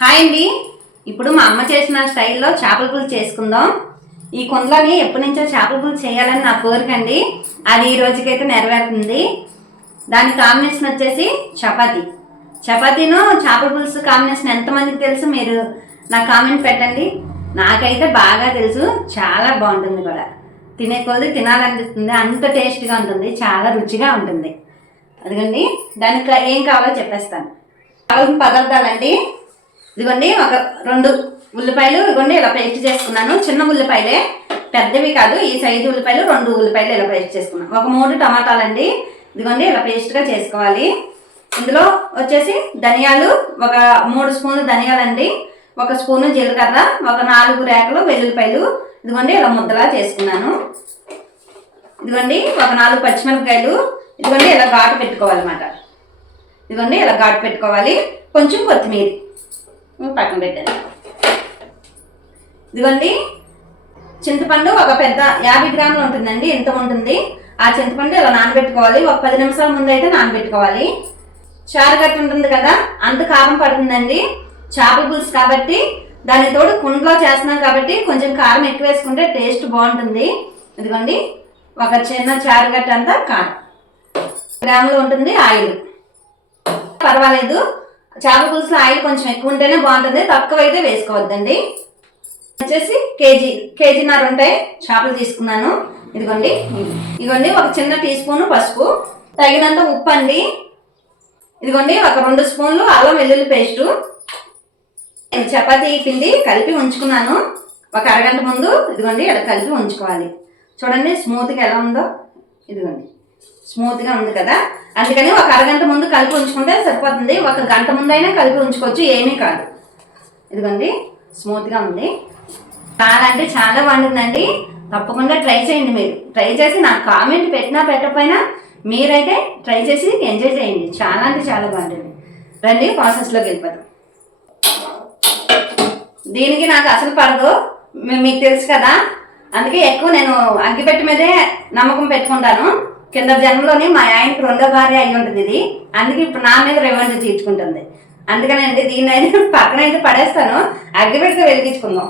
Hi అండి. ఇప్పుడు మా అమ్మ చేసిన స్టైల్లో చేపల పులుసు చేసుకుందాం. ఈ కుండలోని ఎప్పటి నుంచో చేపల పులుసు చేయాలని నా కోరిక అండి. అది ఈ రోజుకైతే నెరవేరుతుంది. దాని కాంబినేషన్ వచ్చేసి చపాతీను చేపల పులుసు కాంబినేషన్ ఎంతమందికి తెలుసు మీరు నాకు కామెంట్ పెట్టండి. నాకైతే బాగా తెలుసు, చాలా బాగుంటుంది కూడా. తినే కొద్ది తినాలనిపిస్తుంది, అంత టేస్ట్గా ఉంటుంది, చాలా రుచిగా ఉంటుంది. అదిగండి, దానికి ఏం కావాలో చెప్పేస్తాను. కావాల్సిన పదార్థాలండి, ఇదిగోండి ఒక 2 ఉల్లిపాయలు ఇదిగోండి ఇలా పేస్ట్ చేసుకున్నాను. చిన్న ఉల్లిపాయలే, పెద్దవి కాదు. ఈ సైజు ఉల్లిపాయలు 2 ఉల్లిపాయలు ఇలా పేస్ట్ చేసుకున్నాను. ఒక 3 టమాటాలండి, ఇదిగోండి ఇలా పేస్ట్గా చేసుకోవాలి. ఇందులో వచ్చేసి ధనియాలు ఒక 3 స్పూన్లు ధనియాలండి, 1 స్పూను జీలకర్ర, ఒక 4 రేకలు వెల్లుల్లిపాయలు ఇదిగోండి ఇలా ముద్దలా చేసుకున్నాను. ఇదిగోండి ఒక 4 పచ్చిమిరపకాయలు ఇదిగోండి ఇలా ఘాటు పెట్టుకోవాలన్నమాట. ఇదిగోండి ఇలా ఘాటు పెట్టుకోవాలి. కొంచెం కొత్తిమీర పక్కన పెట్టాను. ఇదిగోండి చింతపండు ఒక పెద్ద 50 గ్రాములు ఉంటుందండి, ఇంత ఉంటుంది. ఆ చింతపండు ఇలా నానబెట్టుకోవాలి. ఒక 10 నిమిషాల ముందు అయితే నానబెట్టుకోవాలి. చారుగట్టు ఉంటుంది కదా, అంత కారం పడుతుందండి. చేపల పులుసు కాబట్టి, దాని తోడు కుండలో చేస్తున్నాం కాబట్టి కొంచెం కారం ఎక్కువ వేసుకుంటే టేస్ట్ బాగుంటుంది. ఇదిగోండి ఒక చిన్న చారుగట్టు అంతా కారం, గ్రాములు ఉంటుంది. ఆయిల్ పర్వాలేదు, చేపల పులుసులో ఆయిల్ కొంచెం ఎక్కువ ఉంటేనే బాగుంటుంది, తక్కువ అయితే వేసుకోవద్దండి. వచ్చేసి కేజీన్నర ఉంటాయి చేపలు తీసుకున్నాను. ఇదిగోండి ఒక చిన్న టీ స్పూను పసుపు, తగినంత ఉప్పు అండి. ఇదిగోండి ఒక 2 స్పూన్లు అల్లం వెల్లుల్లి పేస్టు. చపాతీ పిండి కలిపి ఉంచుకున్నాను ఒక అరగంట ముందు. ఇదిగోండి ఇలా కలిపి ఉంచుకోవాలి. చూడండి స్మూత్గా ఎలా ఉందో, ఇదిగోండి స్మూత్గా ఉంది కదా, అందుకని ఒక అరగంట ముందు కలిపి ఉంచుకుంటే సరిపోతుంది. 1 గంట ముందు అయినా కలిపి ఉంచుకోవచ్చు, ఏమీ కాదు. ఇదిగోండి స్మూత్గా ఉంది, చాలా అంటే చాలా బాగుంటుందండి. తప్పకుండా ట్రై చేయండి. మీరు ట్రై చేసి నాకు కామెంట్ పెట్టినా పెట్టకపోయినా మీరైతే ట్రై చేసి ఎంజాయ్ చేయండి. చాలా అంటే చాలా బాగుంటుంది. రండి ప్రాసెస్లోకి వెళ్ళిపోతాం. దీనికి నాకు అసలు పడదు, మీకు తెలుసు కదా, అందుకే ఎక్కువ నేను అగ్గిపెట్టి మీదే నమ్మకం పెట్టుకుంటాను. కింద జన్మలోని మా ఆయనకి 2వ భార్య అయి ఉంటుంది ఇది, అందుకే ఇప్పుడు నా మీద రివెంజ్ తీర్చుకుంటుంది. అందుకనండి దీన్ని అయితే పక్కన అయితే పడేస్తాను, అగ్గిపెట్టితో వెలిగించుకుందాం.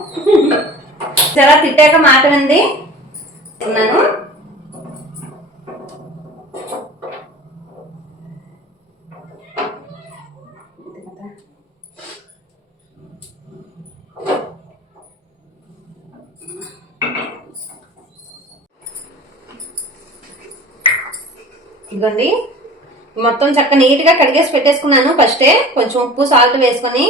చాలా తిట్టాక మాట వింది ఉన్నాను. ఇదిగోండి మొత్తం చక్క నీట్గా కడిగేసి పెట్టేసుకున్నాను. ఫస్టే కొంచెం ఉప్పు సాల్ట్ వేసుకొని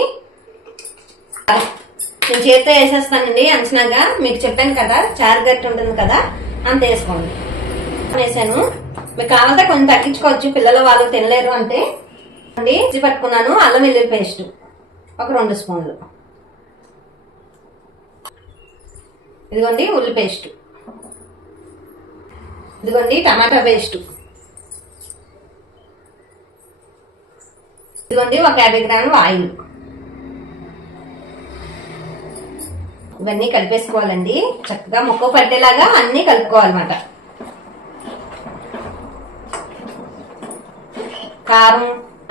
నేను చేతితో వేసేస్తానండి. అంచనాగా మీకు చెప్పాను కదా, చారుగట్టు ఉంటుంది కదా, అంత వేసుకోండి. వేసాను, మీకు కావాలంటే కొంచెం తగ్గించుకోవచ్చు, పిల్లలు వాళ్ళు తినలేరు అంటే. ఇచ్చి పట్టుకున్నాను. అల్లం వెల్లుల్లి పేస్ట్ ఒక 2 స్పూన్లు. ఇదిగోండి ఉల్లి పేస్ట్. ఇదిగోండి టమాటా పేస్ట్. ఇదిగోండి ఒక 50 గ్రాములు ఆయిల్. ఇవన్నీ కలిపేసుకోవాలండి, చక్కగా ముక్క పట్టేలాగా అన్నీ కలుపుకోవాలన్నమాట. కారం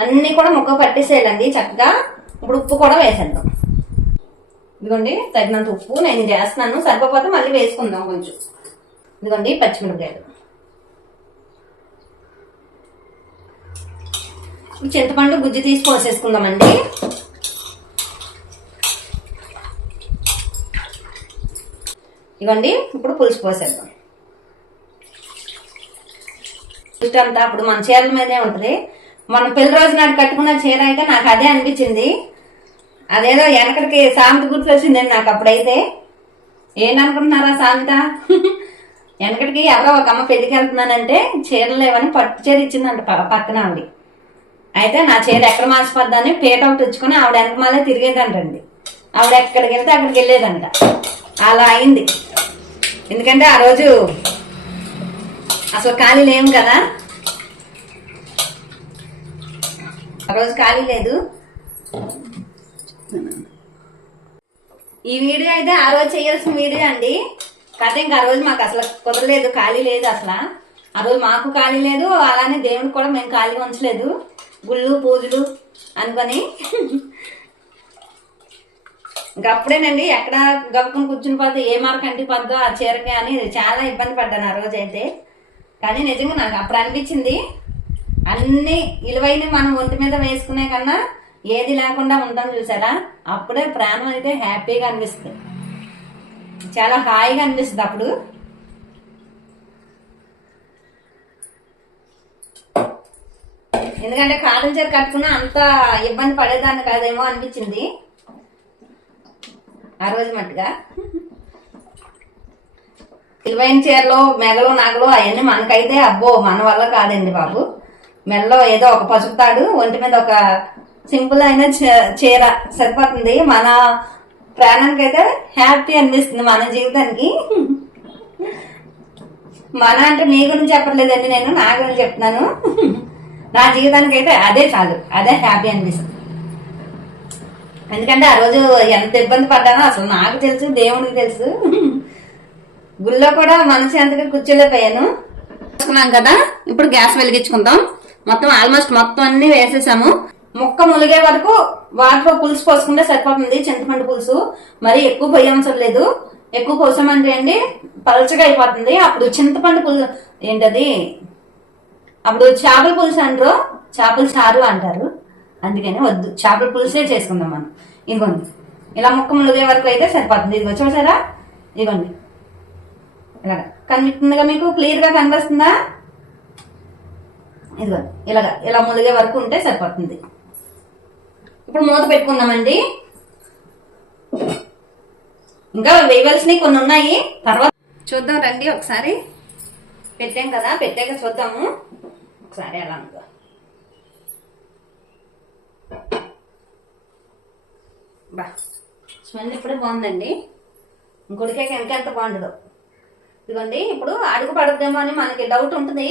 అన్నీ కూడా ముక్క పట్టేసేయాలండి చక్కగా. ఇప్పుడు ఉప్పు కూడా వేసేద్దాం. ఇదిగోండి తగినంత ఉప్పు నేను చేస్తున్నాను, సరిపోతే మళ్ళీ వేసుకుందాం కొంచెం. ఇదిగోండి పచ్చిమిరపకాయలు, చింతపండు గుజ్జు తీసి పోసేసుకుందామండి. ఇవ్వండి ఇప్పుడు పులుసు పోసేద్దాం. పులుసు అంతా అప్పుడు మన చీరల మీదే ఉంటుంది. మనం పెళ్లి రోజు నాడు కట్టుకున్న చీర అయితే నాకు అదే అనిపించింది. అదేదో వెనకడికి సామెత గుర్తు వచ్చిందండి నాకు అప్పుడైతే. ఏంటనుకుంటున్నారా సామెత? వెనకడికి ఎవరో ఒక అమ్మ పెళ్లికి వెళ్తున్నానంటే చీరలు లేవని పట్టు చీర ఇచ్చిందంట పక్కన ఆవిడ. అయితే నా చీర ఎక్కడ మార్చిపోద్దని పీట ఒకటి తెచ్చుకొని ఆవిడ వెనక మళ్ళీ తిరిగేదంటండి. ఆవిడ ఎక్కడికి వెళ్తే అక్కడికి వెళ్ళేదంట. అలా అయింది, ఎందుకంటే ఆ రోజు అసలు ఖాళీ లేము కదా, ఆ రోజు ఖాళీ లేదు. ఈ వీడియో అయితే ఆ రోజు చేయాల్సిన వీడియో అండి. కాకపోతే ఇంకా ఆ రోజు మాకు అసలు కుదరలేదు, ఖాళీ లేదు అసలు. ఆ రోజు మాకు ఖాళీ లేదు, అలానే దేవుడికి కూడా మేము ఖాళీగా ఉంచలేదు. గుళ్ళు పూజలు అనుకొని ఇంకా అప్పుడేనండి ఎక్కడ గబుకుని కూర్చుని పోతే ఏ మార్క్ అంటిపోద్దో ఆ చీరకి అని చాలా ఇబ్బంది పడ్డాను ఆ రోజైతే. కానీ నిజంగా నాకు అప్పుడు అనిపించింది అన్ని విలువైనవి మనం ఒంటి మీద వేసుకునే కన్నా ఏది లేకుండా ఉంటాం చూసారా, అప్పుడే ప్రాణం అయితే హ్యాపీగా అనిపిస్తుంది, చాలా హాయిగా అనిపిస్తుంది అప్పుడు. ఎందుకంటే కాటన్ చీర కట్టుకున్నా అంత ఇబ్బంది పడేదాన్ని కాదేమో అనిపించింది ఆ రోజు మట్టుగా. విలువైన చీరలు మెగలు నగలు అవన్నీ మనకైతే అబ్బో మన వల్ల కాదండి బాబు. మెల్లో ఏదో ఒక పసుపు తాడు, ఒంటి మీద ఒక సింపుల్ అయిన చీర సరిపోతుంది. మన ప్రాణానికి అయితే హ్యాపీ అనిపిస్తుంది, మన జీవితానికి. మన అంటే మీ గురించి చెప్పట్లేదండి, నేను నా గురించి చెప్తున్నాను. నా జీవితానికి అయితే అదే చాలు, అదే హ్యాపీ అనిపిస్తుంది. ఎందుకంటే ఆ రోజు ఎంత ఇబ్బంది పడ్డానో అసలు నాకు తెలుసు, దేవుడికి తెలుసు. గుళ్ళో కూడా మనశాంతిగా కూర్చోలేకపోయాను. వేసుకున్నాం కదా, ఇప్పుడు గ్యాస్ వెలిగించుకుందాం. మొత్తం ఆల్మోస్ట్ మొత్తం అన్ని వేసేసాము. ముక్క ములిగే వరకు వాటర్ పులుసు పోసుకుంటే సరిపోతుంది, చింతపండు పులుసు. మరి ఎక్కువ పోయవసరం లేదు, ఎక్కువ పోసామంటే అండి పలచగా అయిపోతుంది. అప్పుడు చింతపండు పులుసు ఏంటది, అప్పుడు చేపల పులుసు అంటారు, చేపల చారు అంటారు. అందుకని వద్దు, చేపల పులుసే చేసుకుందాం మనం. ఇదిగోండి ఇలా ముక్క ములిగే వరకు అయితే సరిపోతుంది. ఇదిగో చూసారా, ఇదిగోండి ఇలాగా కనిపిస్తుందిగా, మీకు క్లియర్ గా కనిపిస్తుందా? ఇదిగో ఇలాగా ఇలా ములిగే వరకు ఉంటే సరిపోతుంది. ఇప్పుడు మూత పెట్టుకుందామండి. ఇంకా వేయవలసినవి కొన్ని ఉన్నాయి, తర్వాత చూద్దాం రండి. ఒకసారి పెట్టాం కదా, పెట్టాక చూద్దాము ఒకసారి ఎలా ఉందో. బా స్మెల్ ఇప్పుడే బాగుందండి, ఇంకొడికాక ఇంకెంత బాగుంటుందో. ఇదిగోండి ఇప్పుడు అడుగు పడద్దేమో అని మనకి డౌట్ ఉంటుంది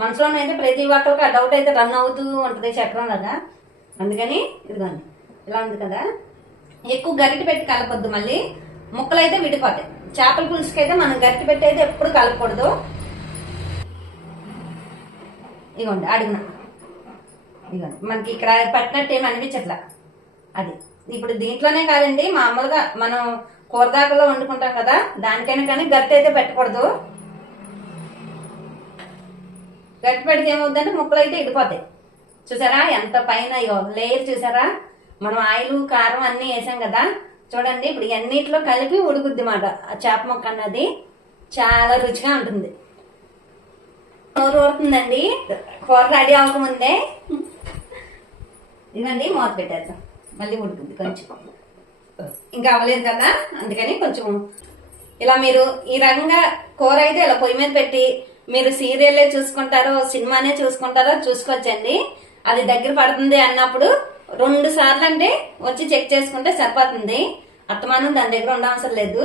మనసులోనైతే, ప్రతి ఒక్కరికి ఆ డౌట్ అయితే రన్ అవుతూ ఉంటుంది చక్రం లాగా. అందుకని ఇదిగోండి ఇలా ఉంది కదా, ఎక్కువ గరిటె పెట్టి కలపొద్దు, మళ్ళీ ముక్కలు అయితే విడిపోతాయి. చేపల పులుసుకి అయితే మనం గరిటె పెట్టి అయితే ఎప్పుడు కలపకూడదు. ఇదిగోండి అడుగున, ఇదిగోండి మనకి ఇక్కడ పట్టినట్టు ఏమి అనిపించట్లా. అది ఇప్పుడు దీంట్లోనే కాదండి, మామూలుగా మనం కూరదాకలో వండుకుంటాం కదా, దానికైనా కానీ గట్టి అయితే పెట్టకూడదు. గట్టి పెడితే ఏమవుతుందంటే ముక్కలు అయితే ఇడిపోతాయి. చూసారా ఎంత పైన లేయర్ చూసారా, మనం ఆయిల్ కారం అన్ని వేసాం కదా. చూడండి ఇప్పుడు అన్నిట్లో కలిపి ఉడుకుద్ది మాట ఆ చేప ముక్క అన్నది, చాలా రుచిగా ఉంటుంది. నోరు ఊరుతుందండి కూర రెడీ అవ్వకముందే. ఇదండి మూత పెట్టేద్దాం, మళ్ళీ ఉడుకుద్ది కొంచెం, ఇంకా అవ్వలేదు కదా అందుకని కొంచెం. ఇలా మీరు ఈ రకంగా కూర అయితే ఇలా పొయ్యి మీద పెట్టి మీరు సీరియల్లే చూసుకుంటారో సినిమానే చూసుకుంటారో చూసుకోవచ్చండి. అది దగ్గర పడుతుంది అన్నప్పుడు 2 సార్లు అంటే వచ్చి చెక్ చేసుకుంటే సరిపోతుంది. అత్తమానం దాని దగ్గర ఉండవసరం లేదు.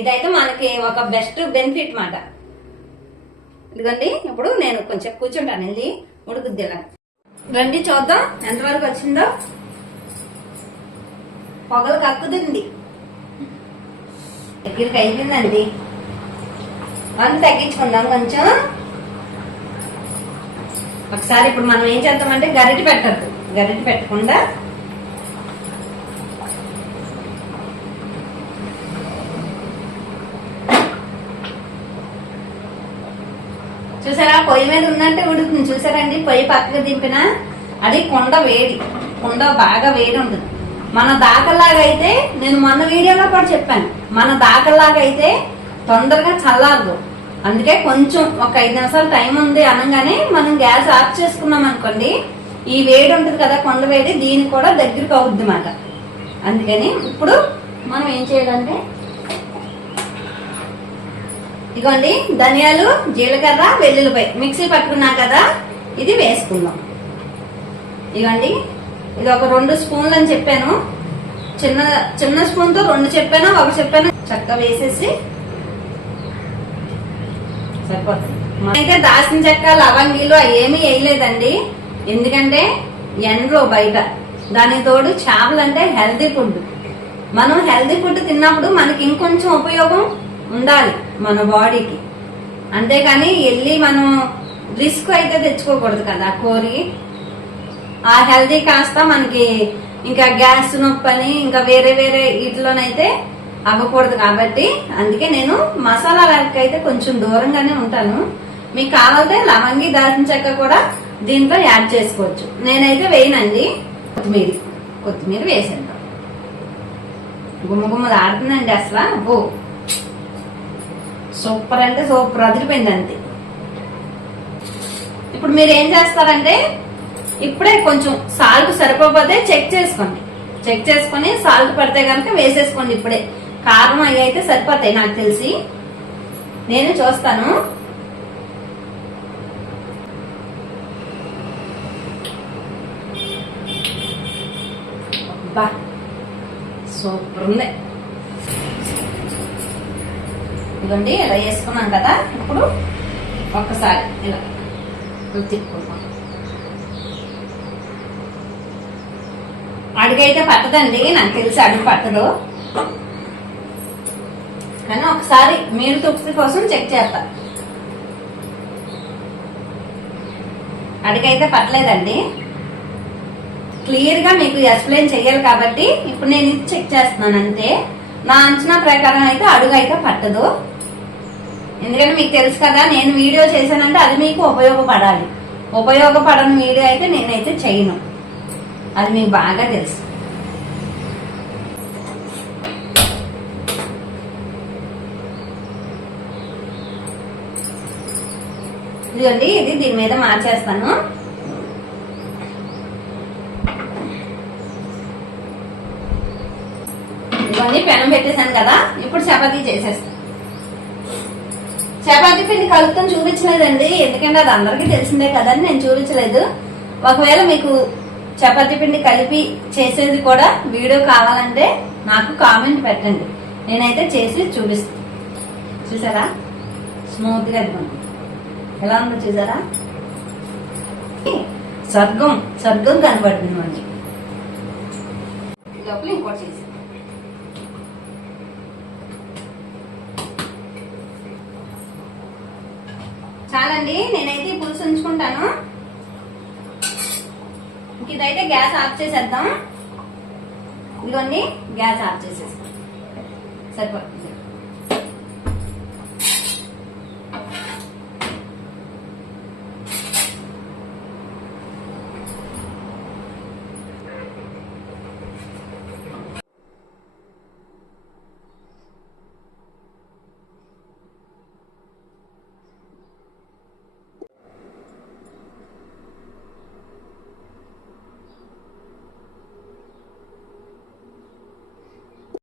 ఇదైతే మనకి ఒక బెస్ట్ బెనిఫిట్ మాట. ఇదిగోండి ఇప్పుడు నేను కొంచెం కూర్చుంటాను, వెళ్ళి ఉడుకుద్ది. ఇలా రండి చూద్దాం ఎంతవరకు వచ్చిందో. పొగలు కక్కుతుంది, దగ్గరికి అయిపోయిందండి. మనం తగ్గించుకుందాం కొంచెం. ఒకసారి ఇప్పుడు మనం ఏం చేద్దామంటే గరిటె పెట్టద్దు, గరిటె పెట్టకుండా చూసారా పొయ్యి మీద ఉన్నట్టే ఉడుకుతుంది. చూసారండి పొయ్యి పక్కకు దింపిన అది కుండ వేడి, కుండ బాగా వేడి ఉంటుంది. మన దాకల్లాగా అయితే నేను మొన్న వీడియోలో కూడా చెప్పాను, మన దాకల్లాగా అయితే తొందరగా చల్లారదు. అందుకే కొంచెం ఒక 5 నిమిషాలు టైం ఉంది అనగానే మనం గ్యాస్ ఆఫ్ చేసుకున్నాం అనుకోండి, ఈ వేడి ఉంటుంది కదా కొండ వేడి, దీనికి కూడా దగ్గరికి అవుద్ది మాట. అందుకని ఇప్పుడు మనం ఏం చేయాలంటే ఇదిగోండి ధనియాలు, జీలకర్ర, వెల్లుల్లిపాయ మిక్సీ పట్టుకున్నాం కదా, ఇది వేసుకుందాం. ఇదిగోండి ఇది ఒక 2 స్పూన్లు అని చెప్పాను, చిన్న స్పూన్ తో 2 చెప్పాను, 1 చెప్పాను. చక్కగా వేసేసి సరిపోతుంది. అయితే దాల్చిన చెక్క, లవంగీలు ఏమీ వేయలేదండి, ఎందుకంటే ఎండ్రో బయట. దానికి తోడు చేపలు అంటే హెల్తీ ఫుడ్. మనం హెల్తీ ఫుడ్ తిన్నప్పుడు మనకి ఇంకొంచెం ఉపయోగం ఉండాలి మన బాడీకి, అంతేకాని వెళ్ళి మనం రిస్క్ అయితే తెచ్చుకోకూడదు కదా కోరి. ఆ హెల్తీ కాస్త మనకి ఇంకా గ్యాస్ నొప్పి అని ఇంకా వేరే వేరే వీటిలోనైతే అవ్వకూడదు కాబట్టి అందుకే నేను మసాలా వర్క్ అయితే కొంచెం దూరంగానే ఉంటాను. మీకు కావాలంటే లవంగి దాల్చిన చెక్క కూడా దీంట్లో యాడ్ చేసుకోవచ్చు. నేనైతే వేయనండి. కొత్తిమీర వేసేద్దాం. గుమ్మగుమ్మలు ఆడుతుందండి అసలు. అబ్బో సూపర్ అంటే సూపర్, అదిరిపోయింది అంతే. ఇప్పుడు మీరు ఏం చేస్తారంటే ఇప్పుడే కొంచెం సాల్ట్ సరిపోతే చెక్ చేసుకొని సాల్ట్ పడితే కనుక వేసేసుకోండి. ఇప్పుడే కారం అవి అయితే సరిపోతాయి నాకు తెలిసి, నేను చూస్తాను. అబ్బా సూపర్ ఉంది. ఇదిగోండి ఇలా వేసుకున్నాం కదా. ఇప్పుడు ఒక్కసారి ఇలా తిప్పుకుంటాం. అడుగైతే పట్టదండి నాకు తెలిసి, అడుగు పట్టదు. కానీ ఒకసారి మీరు తృప్తి కోసం చెక్ చేస్తా. అడుగైతే పట్టలేదండి. క్లియర్ గా మీకు ఎక్స్ప్లెయిన్ చెయ్యాలి కాబట్టి ఇప్పుడు నేను ఇది చెక్ చేస్తున్నాను అంతే. నా అంచనా ప్రకారం అయితే అడుగు అయితే పట్టదు. ఎందుకంటే మీకు తెలుసు కదా, నేను వీడియో చేశానంటే అది మీకు ఉపయోగపడాలి. ఉపయోగపడని వీడియో అయితే నేనైతే చేయను, అది మీకు బాగా తెలుసు. ఇదిగోండి ఇది దీని మీద మార్చేస్తాను. ఇదిగోండి పెనం పెట్టేశాను కదా. ఇప్పుడు చపాతీ చేసేస్తాను. చపాతీ పిండి కలుపుకొని చూపించలేదండి, ఎందుకంటే అది అందరికీ తెలిసిందే కదని నేను చూపించలేదు. ఒకవేళ మీకు చపాతీ పిండి కలిపి చేసేది కూడా వీడియో కావాలంటే నాకు కామెంట్ పెట్టండి, నేనైతే చేసి చూపిస్తాను. చూసారా స్మూత్ గా ఎలా ఉందో చూసారా, స్వర్గం కనపడుతుంది మనకి. లోపల ఇంకోటి చేసి చాలండి. నేనైతే పులుసు ఉంచుకుంటాను. ఇదైతే గ్యాస్ ఆఫ్ చేసేద్దాం. ఇదిగోండి గ్యాస్ ఆఫ్ చేసేస్తాం, సరిపోతుంది.